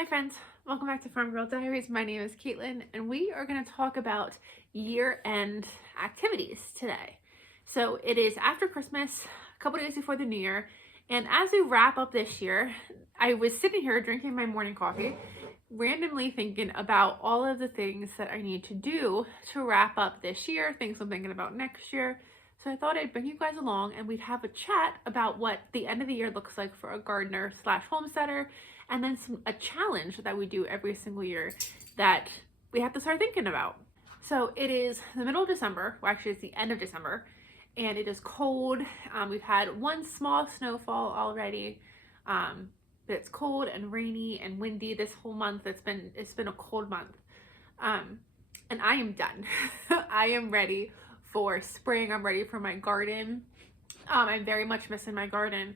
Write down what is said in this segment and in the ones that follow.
Hi friends, welcome back to Farm Girl Diaries. My name is Caitlin and we are going to talk about year-end activities today. So it is after Christmas, a couple days before the new year, and as we wrap up this year, I was sitting here drinking my morning coffee, randomly thinking about all of the things that I need to do to wrap up this year, things I'm thinking about next year. So I thought I'd bring you guys along and we'd have a chat about what the end of the year looks like for a gardener slash homesteader, and then a challenge that we do every single year that we have to start thinking about. So it is the middle of December, well actually it's the end of December, and it is cold. We've had one small snowfall already, but it's cold and rainy and windy this whole month. It's been a cold month, and I am done. I am ready for spring. I'm ready for my garden. I'm very much missing my garden.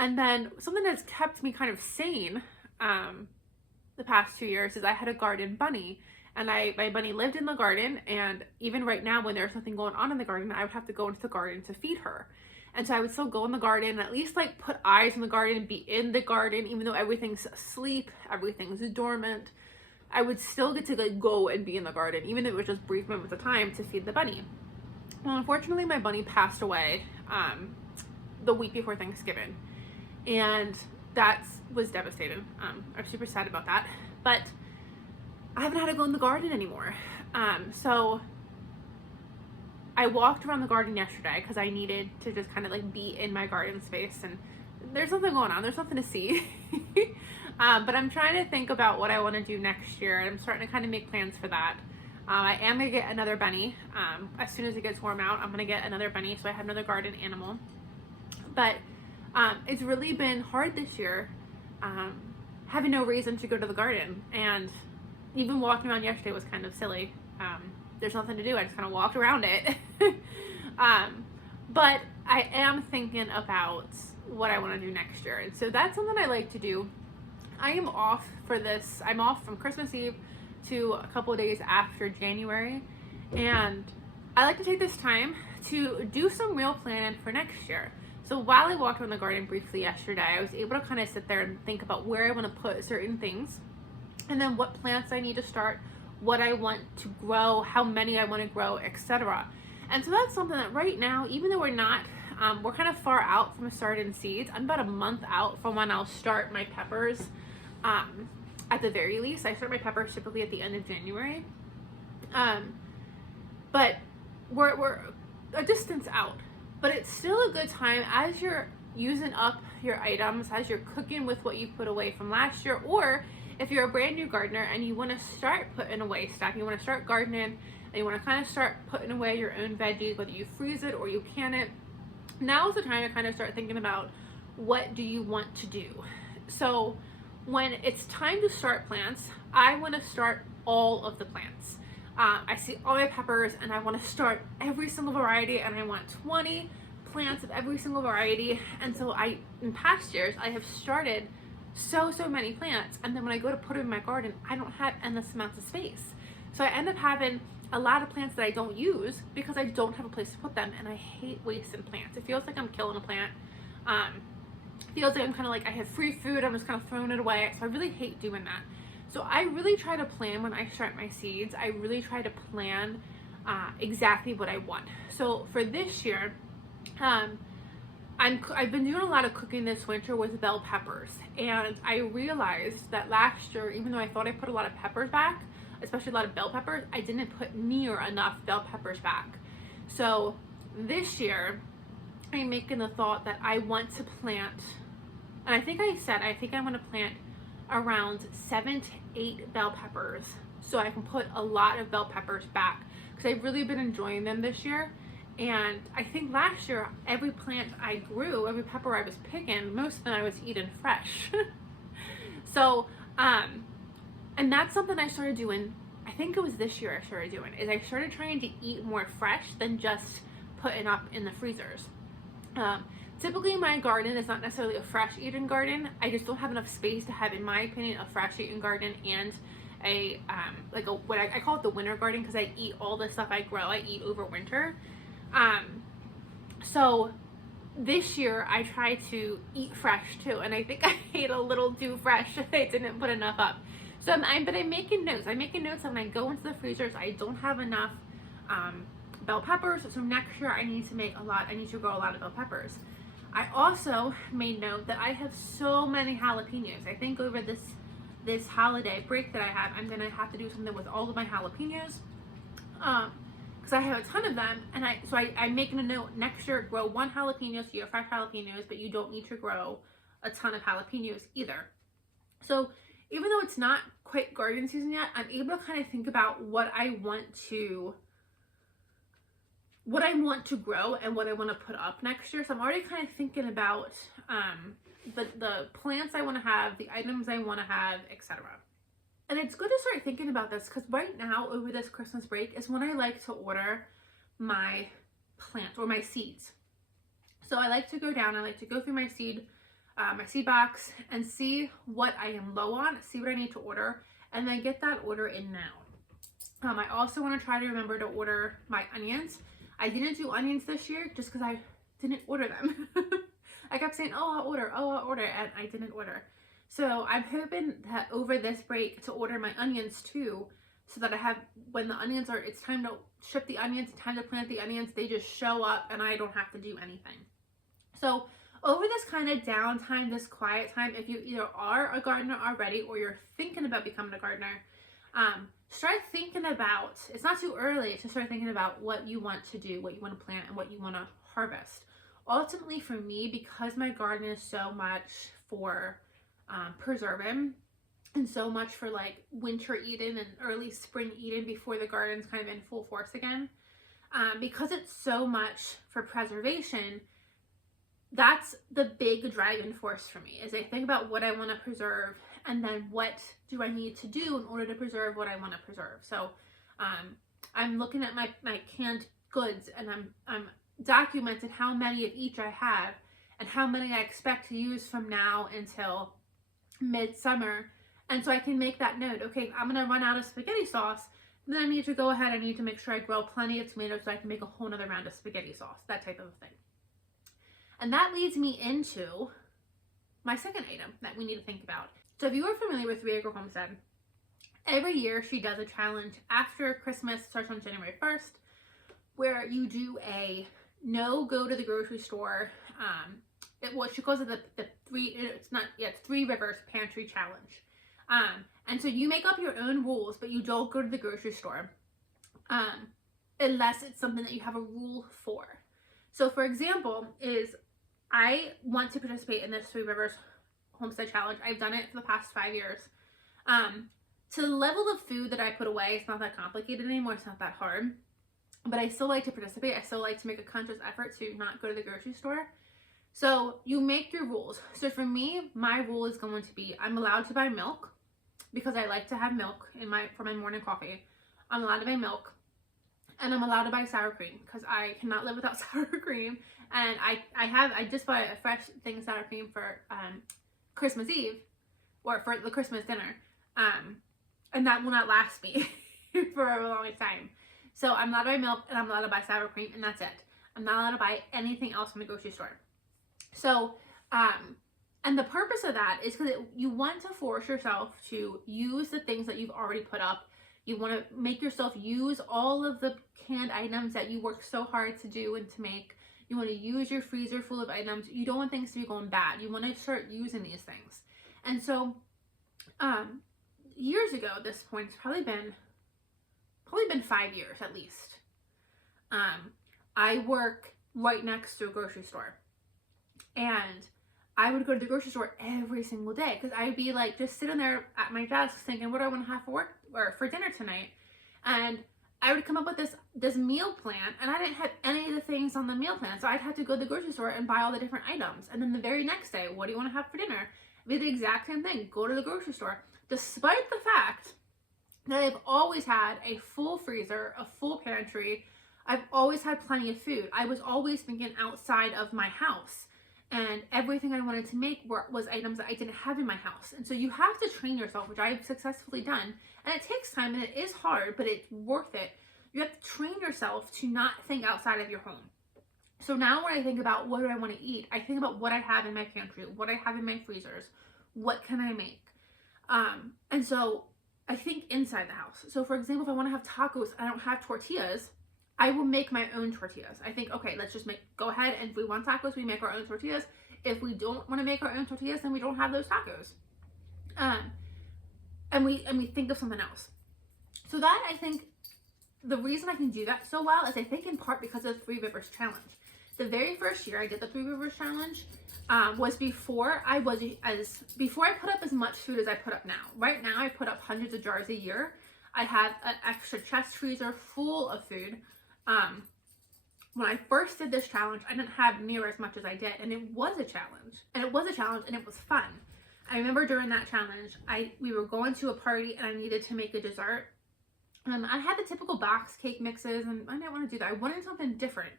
And then something that's kept me kind of sane the past 2 years is I had a garden bunny, and my bunny lived in the garden, and even right now when there's nothing going on in the garden, I would have to go into the garden to feed her. And so I would still go in the garden and at least like put eyes on the garden, be in the garden, even though everything's asleep, everything's dormant. I would still get to like go and be in the garden, even if it was just brief moments of time to feed the bunny. Well, unfortunately, my bunny passed away the week before Thanksgiving, and that was devastating. I'm super sad about that, but I haven't had to go in the garden anymore. So I walked around the garden yesterday because I needed to just kind of like be in my garden space, and there's nothing going on. There's nothing to see. But I'm trying to think about what I want to do next year, and I'm starting to kind of make plans for that. I am going to get another bunny. As soon as it gets warm out, I'm going to get another bunny so I have another garden animal. But it's really been hard this year, having no reason to go to the garden. And even walking around yesterday was kind of silly. There's nothing to do. I just kind of walked around it. But I am thinking about what I want to do next year. And so that's something I like to do. I am off for this. I'm off from Christmas Eve to a couple of days after January, and I like to take this time to do some real planning for next year. So while I walked around the garden briefly yesterday, I was able to kind of sit there and think about where I want to put certain things, and then what plants I need to start, what I want to grow, how many I want to grow, etc. And so that's something that right now, even though we're kind of far out from starting seeds. I'm about a month out from when I'll start my peppers. At the very least, I start my peppers typically at the end of January. But we're a distance out. But it's still a good time as you're using up your items, as you're cooking with what you put away from last year, or if you're a brand new gardener and you want to start putting away stuff, you want to start gardening, and you want to kind of start putting away your own veggies, whether you freeze it or you can it, now's the time to kind of start thinking about what do you want to do. So when it's time to start plants, I want to start all of the plants. I see all my peppers and I want to start every single variety, and I want 20 plants of every single variety. And so in past years, I have started so many plants, and then when I go to put them in my garden, I don't have endless amounts of space. So I end up having a lot of plants that I don't use because I don't have a place to put them, and I hate wasting plants. It feels like I'm killing a plant. Feels like I'm kind of like I have free food, I'm just kind of throwing it away. So I really hate doing that. So I really try to plan when I start my seeds. I really try to plan exactly what I want. So for this year, I've been doing a lot of cooking this winter with bell peppers, and I realized that last year, even though I thought I put a lot of peppers back, especially a lot of bell peppers, I didn't put near enough bell peppers back. So this year, I'm making the thought that I want to plant, and I think I want to plant around 7 to 8 bell peppers so I can put a lot of bell peppers back, because I've really been enjoying them this year. And I think last year, every plant I grew, every pepper I was picking, most of them I was eating fresh. So, and that's something I started doing, I think it was this year I started doing, is I started trying to eat more fresh than just putting up in the freezers. Typically my garden is not necessarily a fresh eating garden. I just don't have enough space to have, in my opinion, a fresh eating garden and what I call it the winter garden, because I eat all the stuff I grow, I eat over winter. So this year I try to eat fresh too, and I think I ate a little too fresh. I didn't put enough up. So I'm making notes. I'm making notes that when I go into the freezers, I don't have enough bell peppers. So next year I need to make a lot. I need to grow a lot of bell peppers. I also made note that I have so many jalapenos. I think over this holiday break that I have, I'm gonna have to do something with all of my jalapenos. Because I have a ton of them, and I'm making a note next year, grow 1 jalapeno, so you have fresh jalapenos, but you don't need to grow a ton of jalapenos either. So even though it's not quite garden season yet, I'm able to kind of think about what I want to grow and what I want to put up next year. So I'm already kind of thinking about the plants I want to have, the items I want to have, etc. And it's good to start thinking about this because right now over this Christmas break is when I like to order my plants or my seeds. So I like to go down, I like to go through my seed box and see what I am low on, see what I need to order, and then get that order in now. I also want to try to remember to order my onions. I didn't do onions this year just because I didn't order them. I kept saying, oh, I'll order, and I didn't order. So I'm hoping that over this break to order my onions too, so that I have, when the onions it's time to ship the onions, time to plant the onions, they just show up and I don't have to do anything. So over this kind of downtime, this quiet time, if you either are a gardener already or you're thinking about becoming a gardener, start thinking about, it's not too early to start thinking about what you want to do, what you want to plant, and what you want to harvest. Ultimately for me, because my garden is so much for preserving and so much for like winter eating and early spring eating before the garden's kind of in full force again, because it's so much for preservation, that's the big driving force for me. As I think about what I want to preserve and then what do I need to do in order to preserve what I want to preserve. So I'm looking at my canned goods and I'm documented how many of each I have and how many I expect to use from now until midsummer. And so I can make that note, okay, I'm gonna run out of spaghetti sauce, then I need to go ahead, I need to make sure I grow plenty of tomatoes so I can make a whole nother round of spaghetti sauce, that type of thing. And that leads me into my second item that we need to think about. So if you are familiar with 3 Acre Homestead, every year she does a challenge after Christmas, starts on January 1st, where you do a go to the grocery store, she calls it the 3 Rivers Pantry Challenge. And so you make up your own rules, but you don't go to the grocery store unless it's something that you have a rule for. So for example, I want to participate in this 3 Rivers Homestead Challenge. I've done it for the past 5 years. To the level of food that I put away, it's not that complicated anymore, it's not that hard. But I still like to participate. I still like to make a conscious effort to not go to the grocery store. So you make your rules. So for me, my rule is going to be I'm allowed to buy milk because I like to have milk for my morning coffee. I'm allowed to buy milk, and I'm allowed to buy sour cream because I cannot live without sour cream. And I just bought a fresh thing of sour cream for Christmas Eve or for the Christmas dinner, and that will not last me for a long time. So I'm allowed to buy milk and I'm allowed to buy sour cream, and that's it. I'm not allowed to buy anything else from the grocery store. So, and the purpose of that is because you want to force yourself to use the things that you've already put up. You want to make yourself use all of the canned items that you work so hard to do and to make. You want to use your freezer full of items. You don't want things to be going bad. You want to start using these things. And so, years ago at this point, it's probably been 5 years at least. I work right next to a grocery store, and I would go to the grocery store every single day because I'd be like just sitting there at my desk thinking, what do I want to have for work or for dinner tonight? And I would come up with this meal plan, and I didn't have any of the things on the meal plan, so I'd have to go to the grocery store and buy all the different items. And then the very next day, what do you want to have for dinner? It'd be the exact same thing. Go to the grocery store, despite the fact that I've always had a full freezer, a full pantry. I've always had plenty of food. I was always thinking outside of my house, and everything I wanted to make was items that I didn't have in my house. And so you have to train yourself, which I've successfully done, and it takes time and it is hard, but it's worth it. You have to train yourself to not think outside of your home. So now when I think about what do I want to eat, I think about what I have in my pantry, what I have in my freezers, what can I make? And so I think inside the house. So for example, if I want to have tacos, I don't have tortillas, I will make my own tortillas. I think, okay, let's just go ahead, and if we want tacos, we make our own tortillas. If we don't want to make our own tortillas, then we don't have those tacos. And we think of something else. So that, I think, the reason I can do that so well is I think in part because of the Three Rivers Challenge. The very first year I did the Three Rivers Challenge was before I put up as much food as I put up now. Right now I put up hundreds of jars a year. I have an extra chest freezer full of food. When I first did this challenge, I didn't have near as much as I did, and it was a challenge. And it was fun. I remember during that challenge, we were going to a party and I needed to make a dessert. I had the typical box cake mixes, and I didn't want to do that. I wanted something different.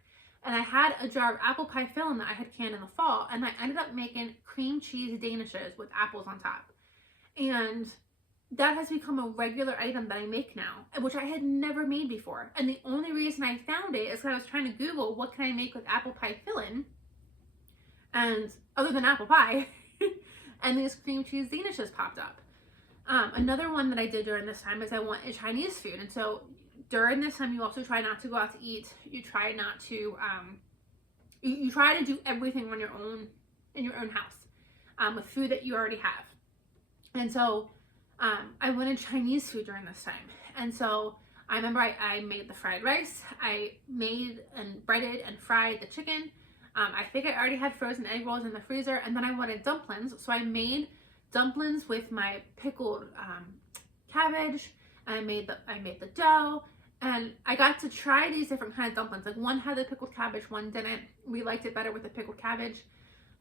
And I had a jar of apple pie filling that I had canned in the fall, and I ended up making cream cheese danishes with apples on top. And that has become a regular item that I make now, which I had never made before. And the only reason I found it is because I was trying to Google what can I make with apple pie filling, and other than apple pie, and these cream cheese danishes popped up. Another one that I did during this time is I wanted Chinese food, and so during this time you also try not to go out to eat. You try not to you try to do everything on your own in your own house with food that you already have. And so I wanted Chinese food during this time, and so I remember I made the fried rice. I made and breaded and fried the chicken. I think I already had frozen egg rolls in the freezer, and then I wanted dumplings, so I made dumplings with my pickled cabbage. I made the dough, and I got to try these different kinds of dumplings. Like one had the pickled cabbage, one didn't. We liked it better with the pickled cabbage.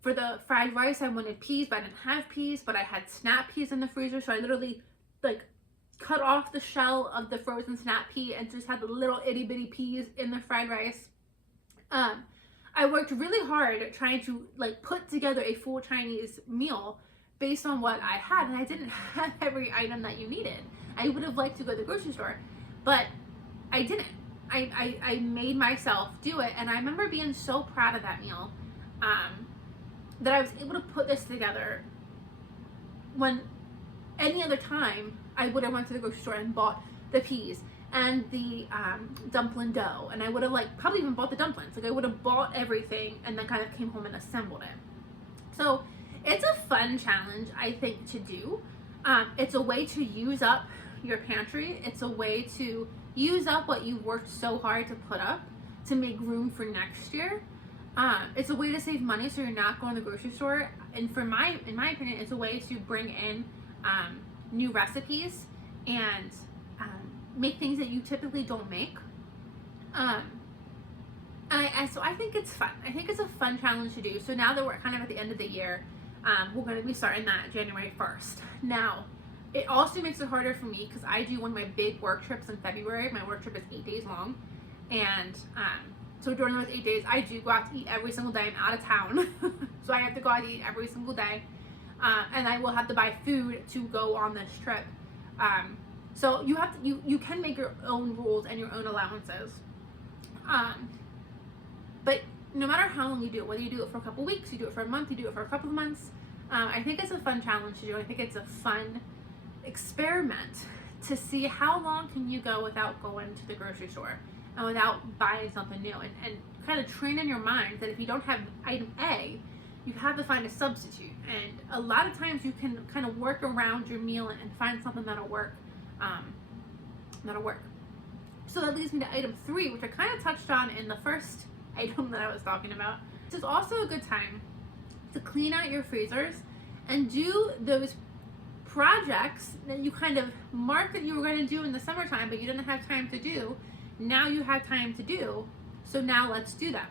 For the fried rice, I wanted peas, but I didn't have peas, but I had snap peas in the freezer, so I literally like cut off the shell of the frozen snap pea and just had the little itty bitty peas in the fried rice. I worked really hard trying to like put together a full Chinese meal based on what I had, and I didn't have every item that you needed. I would have liked to go to the grocery store, but I didn't. I made myself do it, and I remember being so proud of that meal, that I was able to put this together when any other time I would have went to the grocery store and bought the peas and the dumpling dough, and I would have like probably even bought the dumplings. Like I would have bought everything and then kind of came home and assembled it. So it's a fun challenge, I think, to do. It's a way to use up your pantry. It's a way to use up what you've worked so hard to put up to make room for next year. It's a way to save money so you're not going to the grocery store. And in my opinion, it's a way to bring in new recipes and make things that you typically don't make. So I think it's fun. I think it's a fun challenge to do. So now that we're kind of at the end of the year, we're going to be starting that January 1st. Now, it also makes it harder for me because I do one of my big work trips in February. My work trip is 8 days long. And so during those 8 days, I do go out to eat every single day. I'm out of town. So I have to go out to eat every single day. And I will have to buy food to go on this trip. So you can make your own rules and your own allowances. But no matter how long you do it, whether you do it for a couple weeks, you do it for a month, you do it for a couple of months, I think it's a fun challenge to do. I think it's a fun experiment to see how long can you go without going to the grocery store and without buying something new, and kind of train in your mind that if you don't have item A, you have to find a substitute. And a lot of times you can kind of work around your meal and find something that'll work. So that leads me to item 3, which I kind of touched on in the first item that I was talking about. This is also a good time to clean out your freezers and do those projects that you kind of marked that you were going to do in the summertime but you didn't have time to do. Now you have time to do, so now let's do them.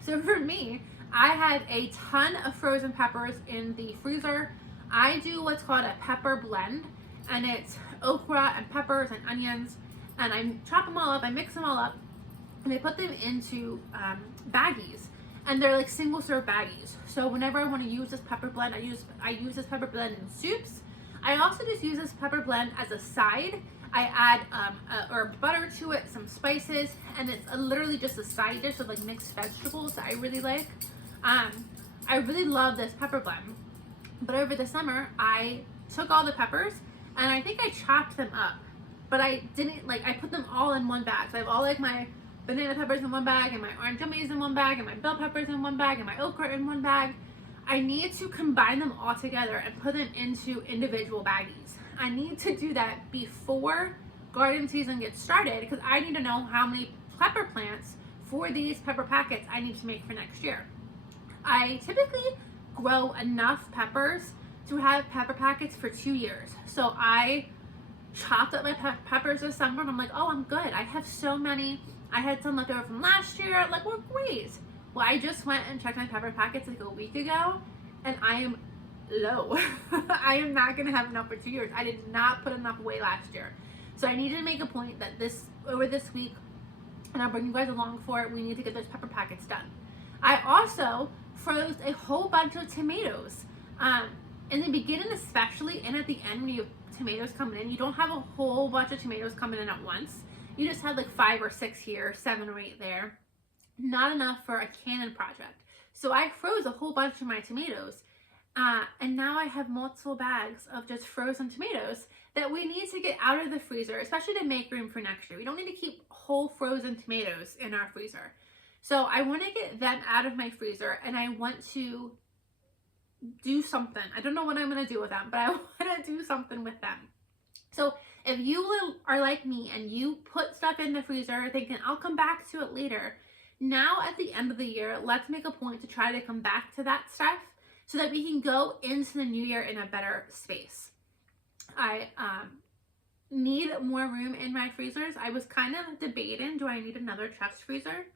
So for me, I had a ton of frozen peppers in the freezer. I do what's called a pepper blend, and it's okra and peppers and onions, and I chop them all up, I mix them all up, and I put them into baggies, and they're like single serve baggies. So whenever I want to use this pepper blend, I use this pepper blend in soups. I also just use this pepper blend as a side I add herb butter to it, some spices, and it's literally just a side dish with like mixed vegetables that I really like. I really love this pepper blend. But over the summer, I took all the peppers and I think I chopped them up. But I didn't, like, I put them all in one bag. So I have all like my banana peppers in one bag, and my orange gummies in one bag, and my bell peppers in one bag, and my okra in one bag. I need to combine them all together and put them into individual baggies. I need to do that before garden season gets started because I need to know how many pepper plants for these pepper packets I need to make for next year. I typically grow enough peppers to have pepper packets for 2 years. So I chopped up my peppers this summer and I'm like, oh, I'm good. I have so many. I had some left over from last year. Like, we're great. Well, I just went and checked my pepper packets like a week ago and I am low. I am not going to have enough for 2 years. I did not put enough away last year. So I need to make a point that over this week, and I'll bring you guys along for it, we need to get those pepper packets done. I also froze a whole bunch of tomatoes. In the beginning especially, and at the end when you have tomatoes coming in, you don't have a whole bunch of tomatoes coming in at once. You just have like 5 or 6 here, 7 or 8 there. Not enough for a cannon project. So I froze a whole bunch of my tomatoes. And now I have multiple bags of just frozen tomatoes that we need to get out of the freezer, especially to make room for next year. We don't need to keep whole frozen tomatoes in our freezer. So I want to get them out of my freezer and I want to do something. I don't know what I'm going to do with them, but I want to do something with them. So if you are like me and you put stuff in the freezer thinking I'll come back to it later, now at the end of the year, let's make a point to try to come back to that stuff so that we can go into the new year in a better space. I need more room in my freezers. I was kind of debating, do I need another chest freezer?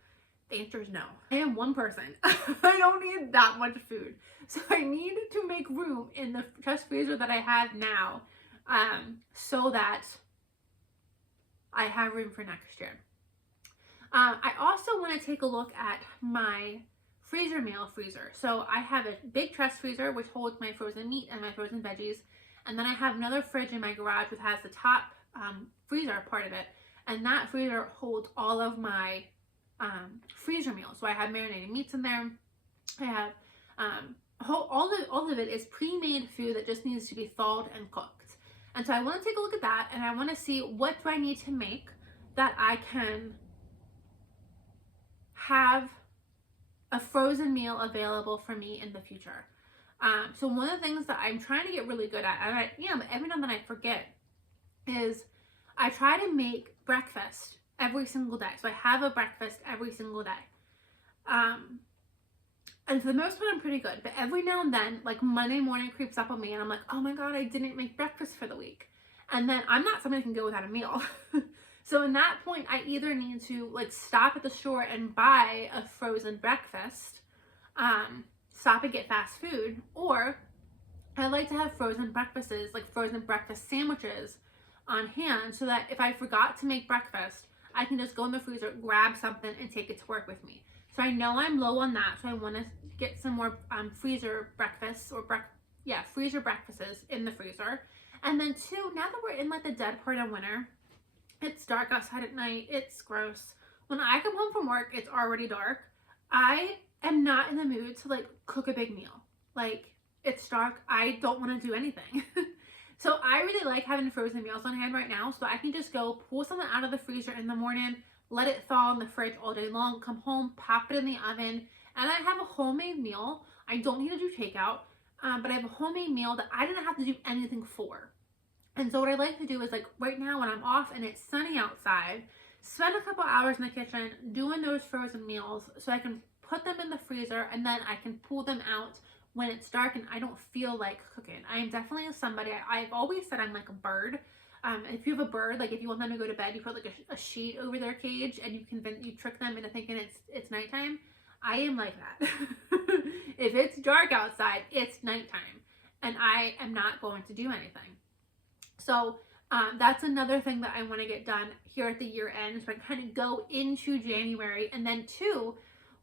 The answer is no. I am one person. I don't need that much food. So I need to make room in the chest freezer that I have now so that I have room for next year. I also want to take a look at my freezer meal freezer. So I have a big chest freezer which holds my frozen meat and my frozen veggies. And then I have another fridge in my garage which has the top freezer part of it. And that freezer holds all of my freezer meals. So I have marinated meats in there. I have all of it is pre-made food that just needs to be thawed and cooked. And so I want to take a look at that and I want to see what do I need to make that I can have a frozen meal available for me in the future. So one of the things that I'm trying to get really good at, and every now and then I forget, is I try to make breakfast every single day. So I have a breakfast every single day. And for the most part, I'm pretty good. But every now and then, like Monday morning creeps up on me and I'm like, oh my God, I didn't make breakfast for the week. And then I'm not somebody who can go without a meal. So in that point, I either need to like stop at the store and buy a frozen breakfast, stop and get fast food, or I like to have frozen breakfasts, like frozen breakfast sandwiches on hand so that if I forgot to make breakfast, I can just go in the freezer, grab something, and take it to work with me. So I know I'm low on that, so I want to get some more freezer breakfasts or freezer breakfasts in the freezer. And then two, now that we're in like the dead part of winter, it's dark outside at night, it's gross. When I come home from work, it's already dark. I am not in the mood to like cook a big meal. Like, it's dark, I don't want to do anything. So I really like having frozen meals on hand right now, so I can just go pull something out of the freezer in the morning, let it thaw in the fridge all day long, come home, pop it in the oven, and I have a homemade meal. I don't need to do takeout, but I have a homemade meal that I didn't have to do anything for. And so what I like to do is, like, right now when I'm off and it's sunny outside, spend a couple hours in the kitchen doing those frozen meals so I can put them in the freezer and then I can pull them out when it's dark and I don't feel like cooking. I am definitely somebody, I've always said I'm like a bird. If you have a bird, like if you want them to go to bed, you put like a sheet over their cage and you trick them into thinking it's nighttime. I am like that. If it's dark outside, it's nighttime and I am not going to do anything. So that's another thing that I want to get done here at the year end. So I kind of go into January. And then two,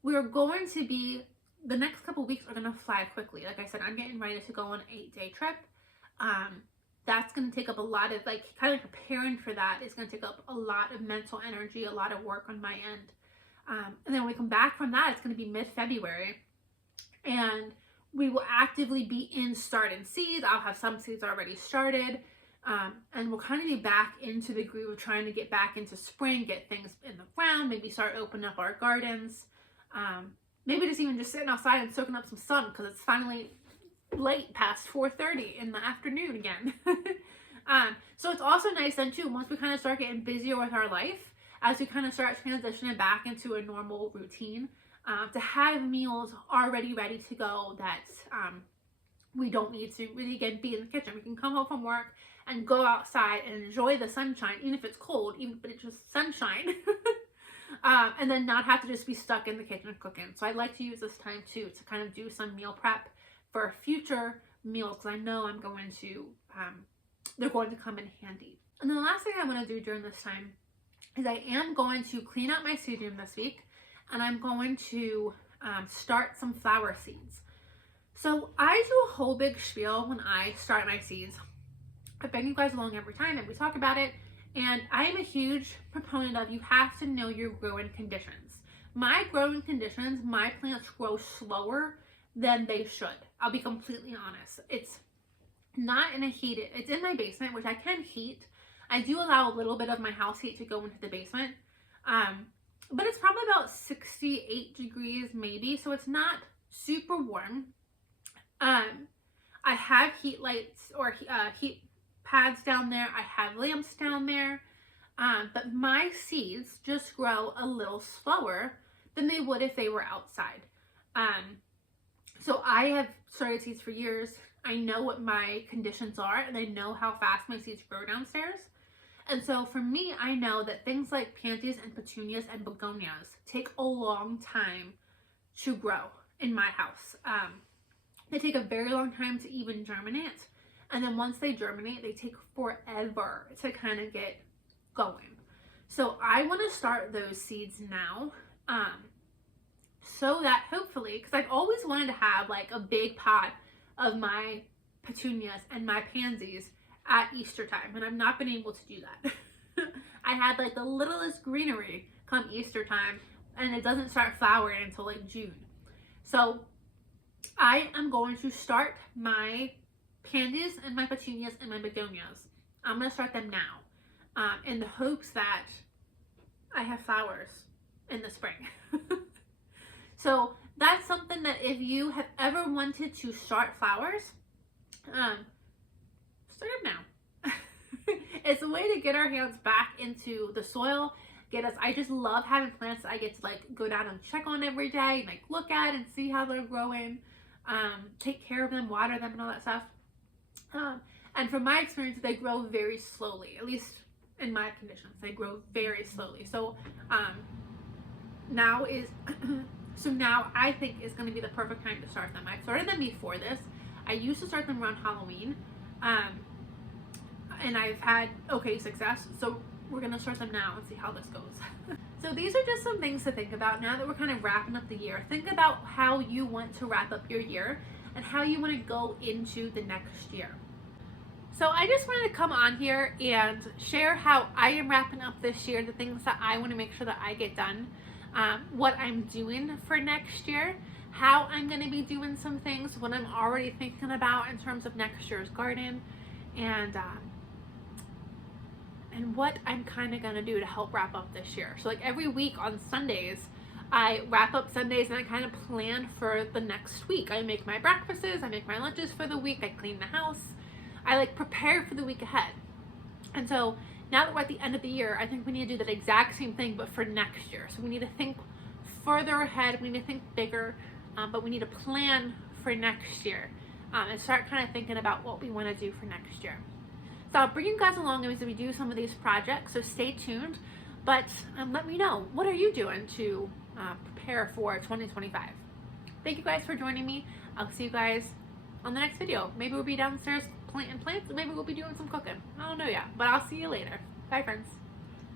we're going to be, the next couple weeks are going to fly quickly. Like I said, I'm getting ready to go on an 8-day trip. that's going to take up a lot of, like, kind of preparing for that is going to take up a lot of mental energy, a lot of work on my end. And then when we come back from that, it's going to be mid-February, and we will actively be in starting seeds. I'll have some seeds already started, and we'll kind of be back into the groove of trying to get back into spring, get things in the ground, maybe start opening up our gardens, maybe just even just sitting outside and soaking up some sun, because it's finally late past 4:30 in the afternoon again. So it's also nice then too, once we kind of start getting busier with our life, as we kind of start transitioning back into a normal routine, to have meals already ready to go that we don't need to really again be in the kitchen. We can come home from work and go outside and enjoy the sunshine, even if it's cold, even if it's just sunshine. And then not have to just be stuck in the kitchen cooking. So I'd like to use this time too to kind of do some meal prep for future meals, because I know I'm going to, they're going to come in handy. And then the last thing I want to do during this time is I am going to clean out my seed room this week, and I'm going to start some flower seeds. So I do a whole big spiel when I start my seeds. I bring you guys along every time and we talk about it. And I am a huge proponent of, you have to know your growing conditions. My growing conditions, my plants grow slower than they should. I'll be completely honest. It's not in a heated, it's in my basement, which I can heat. I do allow a little bit of my house heat to go into the basement. But it's probably about 68 degrees maybe, so it's not super warm. I have heat lights or heat pads down there. I have lamps down there. But my seeds just grow a little slower than they would if they were outside. So I have started seeds for years. I know what my conditions are, and I know how fast my seeds grow downstairs. And so for me, I know that things like pansies and petunias and begonias take a long time to grow in my house. They take a very long time to even germinate. And then once they germinate, they take forever to kind of get going. So I want to start those seeds now, so that hopefully, because I've always wanted to have like a big pot of my petunias and my pansies at Easter time, and I've not been able to do that. I had like the littlest greenery come Easter time, and it doesn't start flowering until like June. So I am going to start my pansies and my petunias and my begonias. I'm going to start them now, in the hopes that I have flowers in the spring. So that's something that if you have ever wanted to start flowers, start them now. It's a way to get our hands back into the soil, get us, I just love having plants that I get to like go down and check on every day, and like look at and see how they're growing, take care of them, water them and all that stuff. And from my experience, they grow very slowly, at least in my conditions, they grow very slowly. So now I think is going to be the perfect time to start them. I started them before this. I used to start them around Halloween, and I've had okay success. So we're going to start them now and see how this goes. So these are just some things to think about now that we're kind of wrapping up the year. Think about how you want to wrap up your year and how you want to go into the next year. So I just wanted to come on here and share how I am wrapping up this year, the things that I want to make sure that I get done, what I'm doing for next year, how I'm going to be doing some things, what I'm already thinking about in terms of next year's garden, and what I'm kind of going to do to help wrap up this year. So like every week on Sundays, I wrap up Sundays and I kind of plan for the next week. I make my breakfasts, I make my lunches for the week, I clean the house, I like prepare for the week ahead. And so now that we're at the end of the year, I think we need to do that exact same thing, but for next year. So we need to think further ahead, we need to think bigger, but we need to plan for next year, and start kind of thinking about what we want to do for next year. So I'll bring you guys along as we do some of these projects, so stay tuned. But let me know, what are you doing to prepare for 2025? Thank you guys for joining me. I'll see you guys on the next video. Maybe we'll be downstairs planting plants, or maybe we'll be doing some cooking. I don't know yet, but I'll see you later. Bye, friends.